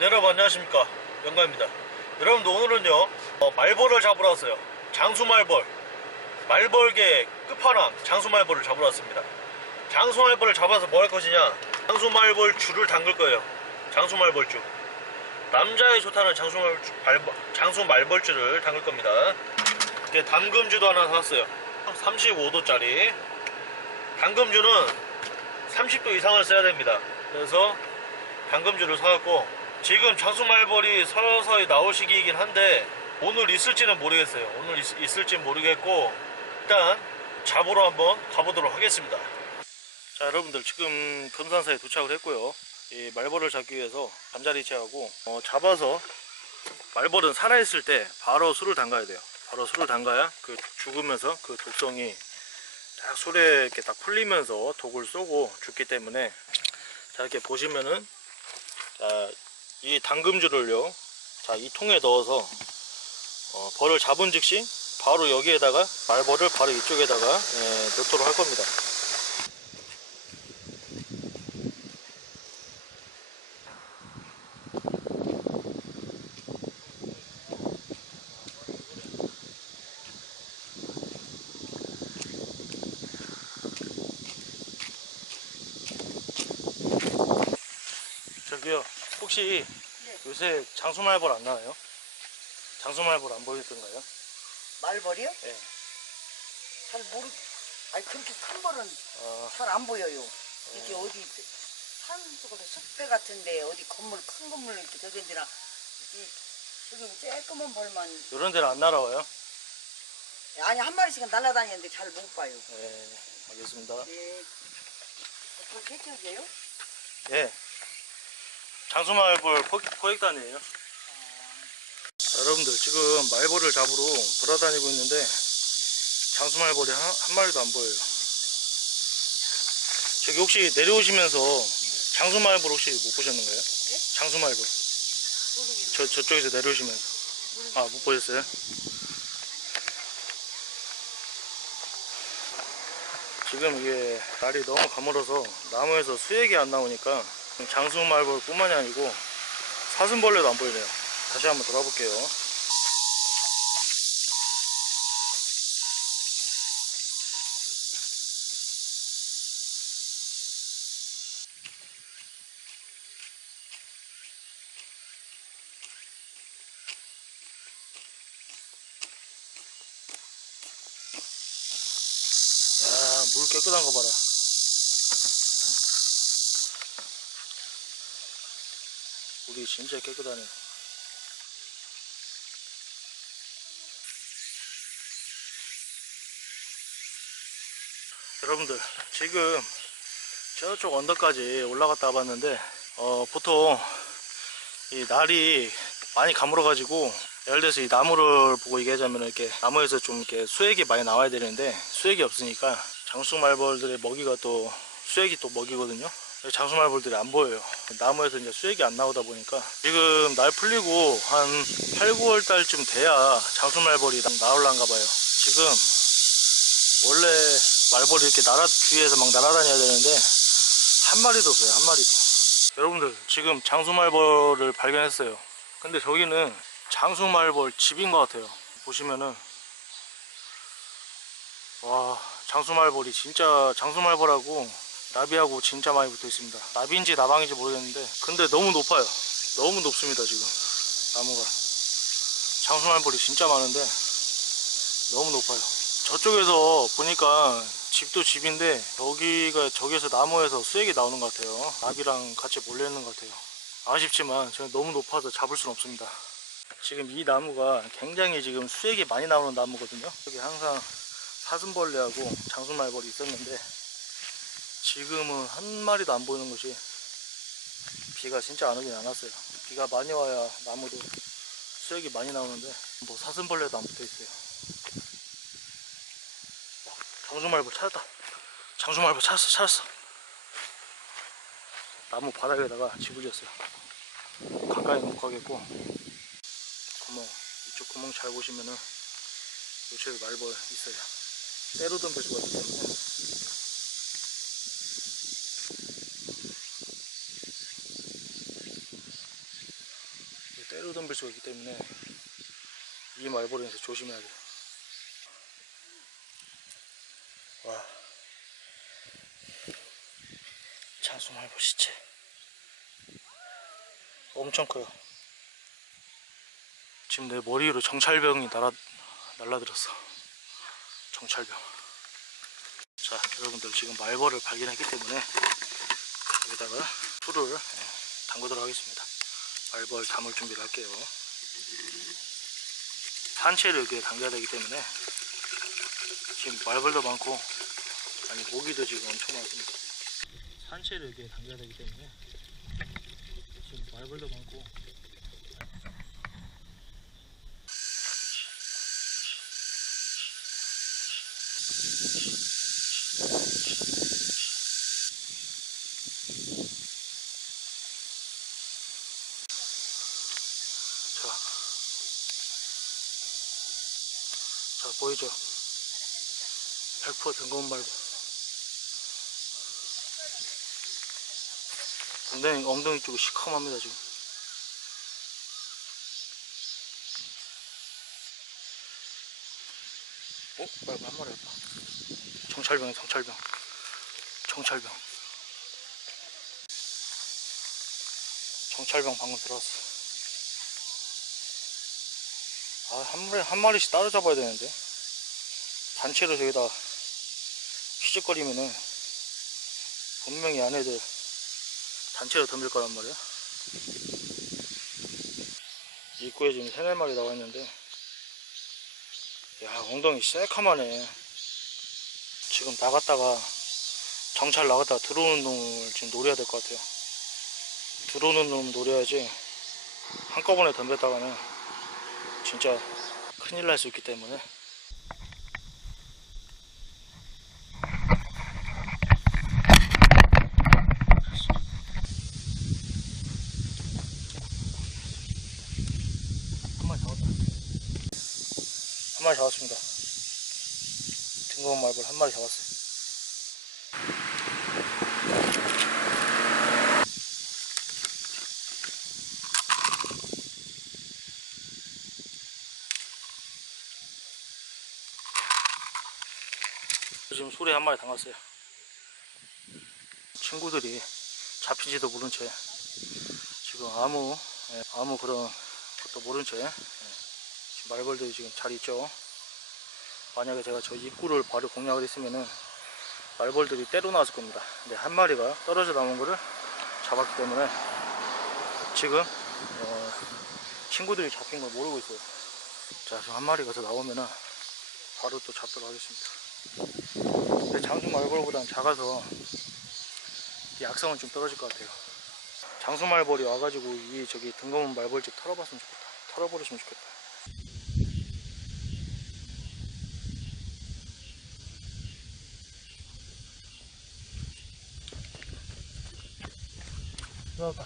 네, 여러분 안녕하십니까? 영가입니다. 여러분들 오늘은요 어, 말벌을 잡으러 왔어요. 장수말벌. 말벌계 끝판왕 장수말벌을 잡으러 왔습니다. 장수말벌을 잡아서 뭐 할 것이냐? 장수말벌 줄을 담글 거예요. 장수말벌 줄. 남자의 좋다는 장수말, 말벌, 장수말벌줄을 담글 겁니다. 이렇게 담금주도 하나 샀어요. 35도짜리. 담금주는 30도 이상을 써야 됩니다. 그래서 당금주를 사갖고 지금 장수말벌이 서서히 나올 시기이긴 한데 오늘 있을지는 모르겠어요. 오늘 있, 있을지 모르겠고 일단 잡으러 한번 가보도록 하겠습니다. 자 여러분들 지금 금산사에 도착을 했고요. 이 말벌을 잡기 위해서 잠자리 채하고 어, 잡아서 말벌은 살아있을 때 바로 술을 담가야 돼요. 바로 술을 담가야 그 죽으면서 그 독성이 딱 술에 이렇게 딱 풀리면서 독을 쏘고 죽기 때문에 자 이렇게 보시면은 자, 이 당금주를요. 자 이 통에 넣어서 어, 벌을 잡은 즉시 바로 여기에다가 말벌을 바로 이쪽에다가 예, 넣도록 할 겁니다 저기요 혹시 요새 장수말벌 안 나와요? 장수말벌 안 보이던가요? 말벌이요? 예. 잘 모르. 아니 그렇게 큰 벌은 어, 잘안 보여요. 이게 어디 산 속으로 숲배 같은데 어디 건물 큰 건물 이렇게 저기 데나 이 저기 쬐끄만 벌만 이런 데는 안 날아와요? 아니 한 마리씩은 날아다니는데 잘 못 봐요. 예, 알겠습니다. 예. 그걸 개척이에요? 예. 장수말벌 포, 포획단이에요. 여러분들 지금 말벌을 잡으러 돌아다니고 있는데 장수말벌이 한, 한 마리도 안 보여요. 저기 혹시 내려오시면서 장수말벌 혹시 못 보셨는가요? 장수말벌. 모르겠네. 저, 저쪽에서 내려오시면서. 아, 못 보셨어요? 지금 이게 날이 너무 가물어서 나무에서 수액이 안 나오니까 장수말벌 뿐만이 아니고 사슴벌레도 안 보이네요. 다시 한번 돌아볼게요. 야, 물 깨끗한 거 봐라. 물이 진짜 깨끗하네. 여러분들, 지금 저쪽 언덕까지 올라갔다 와봤는데, 어, 보통 이 날이 많이 가물어 가지고, 예를 들어서 이 나무를 보고 얘기하자면 이렇게 나무에서 좀 이렇게 수액이 많이 나와야 되는데, 수액이 없으니까 장수말벌들의 먹이가 또 수액이 또 먹이거든요. 장수말벌들이 안 보여요. 나무에서 이제 수액이 안 나오다 보니까 지금 날 풀리고 한 8, 9월 달쯤 돼야 장수말벌이 나올란가 봐요. 지금 원래 말벌이 이렇게 날아 주위에서 막 날아다녀야 되는데 한 마리도 없어요. 한 마리도. 여러분들 지금 장수말벌을 발견했어요. 근데 저기는 장수말벌 집인 것 같아요. 보시면은 와 장수말벌이 진짜 장수말벌하고 나비하고 진짜 많이 붙어 있습니다. 나비인지 나방인지 모르겠는데 근데 너무 높아요. 너무 높습니다 지금 나무가. 장수말벌이 진짜 많은데 너무 높아요. 저쪽에서 보니까 집도 집인데 여기가 저기에서 나무에서 수액이 나오는 것 같아요. 나비랑 같이 몰려 있는 것 같아요. 아쉽지만 저는 너무 높아서 잡을 수는 없습니다. 지금 이 나무가 굉장히 지금 수액이 많이 나오는 나무거든요. 여기 항상 사슴벌레하고 장수말벌이 있었는데 지금은 한 마리도 안 보이는 것이 비가 진짜 안 오긴 안 왔어요. 비가 많이 와야 나무도 수액이 많이 나오는데 뭐 사슴벌레도 안 붙어 있어요. 와, 장수말벌 찾았다. 장수말벌 찾았어, 찾았어. 나무 바닥에다가 지었어요. 가까이 못 가겠고 구멍 이쪽 구멍 잘 보시면은 이쪽에 말벌 있어요. 때로 덤벼 죽었기 때문에 변수가 있기 때문에 이 말벌에서 조심해야 돼요. 와. 장수 말벌 시체. 엄청 커요. 지금 내 머리 위로 정찰병이 날아, 날라들었어. 정찰병. 자, 여러분들 지금 말벌을 발견했기 때문에 여기다가 풀을 예, 담그도록 하겠습니다. 말벌 담을 준비를 할게요. 산채를 여기에 담겨야 되기 때문에 지금 말벌도 많고 아니 모기도 지금 엄청 많습니다. 산채를 여기에 담겨야 되기 때문에 지금 말벌도 많고 보이죠? 100% 등거운 말고 엉덩이, 엉덩이 쪽이 시커멉니다 지금 어? 말고 한 마리 왔다 정찰병 정찰병 정찰병 정찰병 방금 들어왔어 아, 한 마리, 한 마리씩 따로 잡아야 되는데. 단체로 저기다 휘적거리면은 분명히 안에들 단체로 덤빌 거란 말이야. 입구에 지금 세네 마리 나와 있는데, 야, 엉덩이 새카만해. 지금 나갔다가, 정찰 나갔다가 들어오는 놈을 지금 노려야 될 것 같아요. 들어오는 놈 노려야지, 한꺼번에 덤볐다가는 진짜 큰일 날 수 있기 때문에 한 마리 잡았다 한 마리 잡았습니다 등거운 말벌 한 마리 잡았어요 지금 소리 한 마리 담갔어요. 친구들이 잡힌지도 모른 채 지금 아무 예, 아무 그런 것도 모른 채 말벌들이 지금 잘 있죠. 만약에 제가 저 입구를 바로 공략을 했으면은 말벌들이 때로 나왔을 겁니다. 근데 한 마리가 떨어져 나온 거를 잡았기 때문에 지금 어, 친구들이 잡힌 걸 모르고 있어요. 자, 지금 한 마리가 더 나오면은 바로 또 잡도록 하겠습니다. 근데 장수 말벌보단 작아서 이 약성은 좀 떨어질 것 같아요. 장수 말벌이 와가지고 이 저기 등검은 말벌집 털어봤으면 좋겠다. 털어버렸으면 좋겠다. 들어가.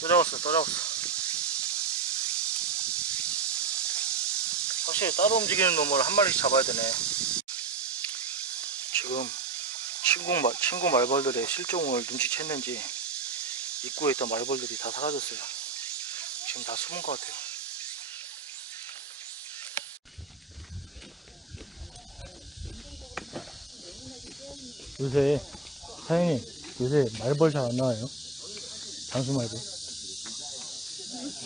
또 잡았어, 또 잡았어. 확실히 따로 움직이는 놈을 한 마리씩 잡아야 되네. 지금 친구, 말, 친구 말벌들의 실종을 눈치챘는지 입구에 있던 말벌들이 다 사라졌어요. 지금 다 숨은 것 같아요. 요새 사장님 요새 말벌 잘 안 나와요? 장수 말벌?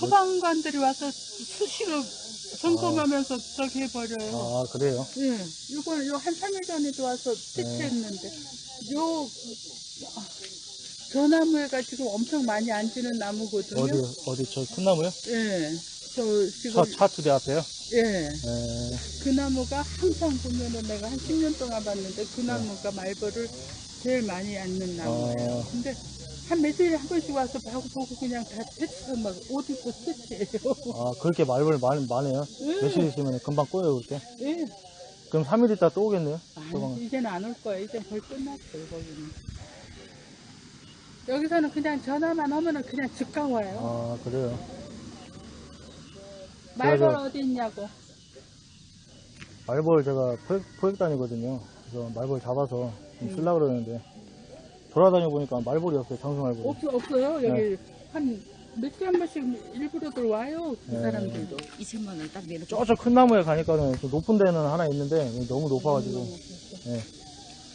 소방관들이 와서 수시로 점검하면서 저기 해버려요. 아 그래요? 예. 이번 요한 3일 전에도 와서 채취했는데 요 아, 저 나무가 지금 엄청 많이 안 지는 나무거든요. 어디 어디 저 큰 나무요? 예. 저 지금 차 차투대 앞에요? 예. 에, 그 나무가 항상 보면은 내가 한 10년 동안 봤는데 그 나무가 말벌을 제일 많이 앉는 나무예요. 어. 근데 한 며칠에 한 번씩 와서 보고 보고 그냥 다 채취해 막옷 입고 채취해요. 아 그렇게 말벌 많, 많아요? 예. 며칠 있으면 금방 꼬여요 그렇게? 예. 그럼 3일 있다 또 오겠네요? 아니, 이제는 안 올 거야. 이제 거의 끝났어요, 거기는. 여기서는 그냥 전화만 하면은 그냥 즉각 와요. 아 그래요? 말벌 어디 있냐고. 말벌 제가 포획, 포획단이거든요 그래서 말벌 잡아서 좀 쓰려고 그러는데 돌아다녀 보니까 말벌이 없어요. 장수 말벌이. 없어, 없어요. 여기 한 며칠에 한 번씩 일부러들 와요. 그 네. 사람들도. 2천만 원 딱 내놓고 저쪽 큰 나무에 가니까는 좀 높은 데는 하나 있는데 너무 높아가지고 예.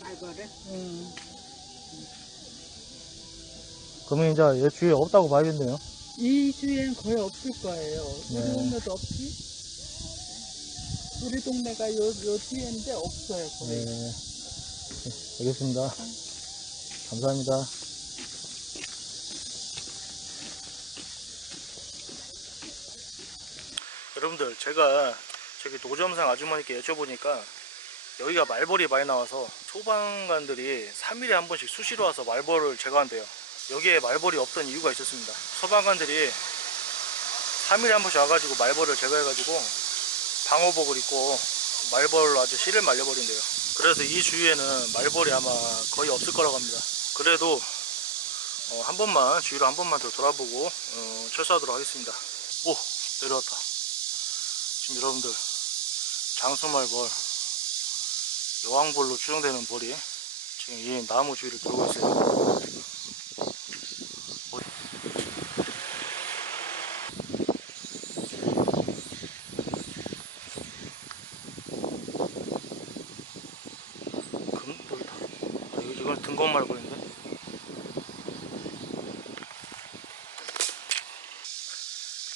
말벌을 음. 그러면 이제 얘 주위에 없다고 봐야겠네요. 이 주위엔 거의 없을 거예요. 우리 네. 동네도 없지? 우리 동네가 요, 요 뒤인데 없어요, 거의. 네. 네, 알겠습니다. 감사합니다. 여러분들 제가 저기 노점상 아주머니께 여쭤보니까 여기가 말벌이 많이 나와서 소방관들이 3일에 한 번씩 수시로 와서 말벌을 제거한대요. 여기에 말벌이 없던 이유가 있었습니다. 소방관들이 3일에 한 번씩 와가지고 말벌을 제거해가지고 방호복을 입고 말벌로 아주 씨를 말려버린대요. 그래서 이 주위에는 말벌이 아마 거의 없을 거라고 합니다. 그래도 어, 한 번만 주위로 한 번만 더 돌아보고 어, 철수하도록 하겠습니다. 오 내려왔다. 지금 여러분들 장수말벌 여왕벌로 추정되는 벌이 지금 이 나무 주위를 돌고 있어요. 금 여기다. 아, 이건 등검 말벌인데.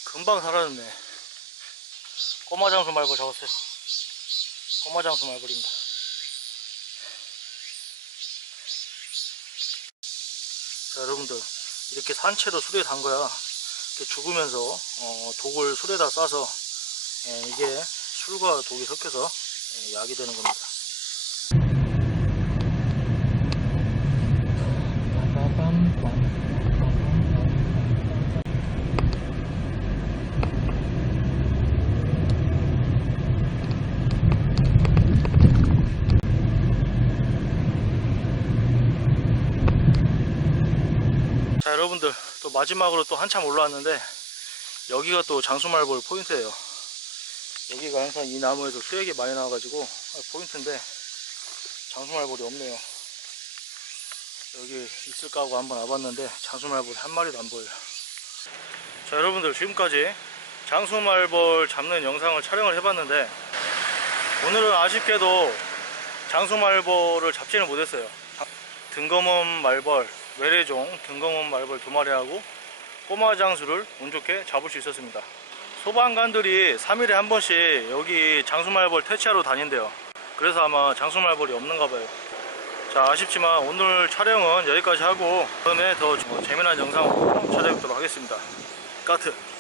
금방 사라졌네. 꼬마 장수 말벌 잡았어요. 꼬마 장수 말벌입니다. 자, 여러분들 이렇게 산채로 술에 담 거야. 죽으면서 어, 독을 술에다 싸서 예, 이게 술과 독이 섞여서 예, 약이 되는 겁니다. 자 여러분들 또 마지막으로 또 한참 올라왔는데 여기가 또 장수말벌 포인트예요. 여기가 항상 이 나무에서 수액이 많이 나와가지고 아, 포인트인데 장수말벌이 없네요. 여기 있을까 하고 한번 와봤는데 장수말벌이 한 마리도 안 보여요. 자 여러분들 지금까지 장수말벌 잡는 영상을 촬영을 해봤는데 오늘은 아쉽게도 장수말벌을 잡지는 못했어요. 등검원 말벌, 외래종 등검원 말벌 두 마리하고 꼬마 장수를 운 좋게 잡을 수 있었습니다. 소방관들이 3일에 한 번씩 여기 장수말벌 퇴치하러 다닌대요. 그래서 아마 장수말벌이 없는가 봐요. 자, 아쉽지만 오늘 촬영은 여기까지 하고 다음에 더 재미난 영상으로 찾아뵙도록 하겠습니다. 까트!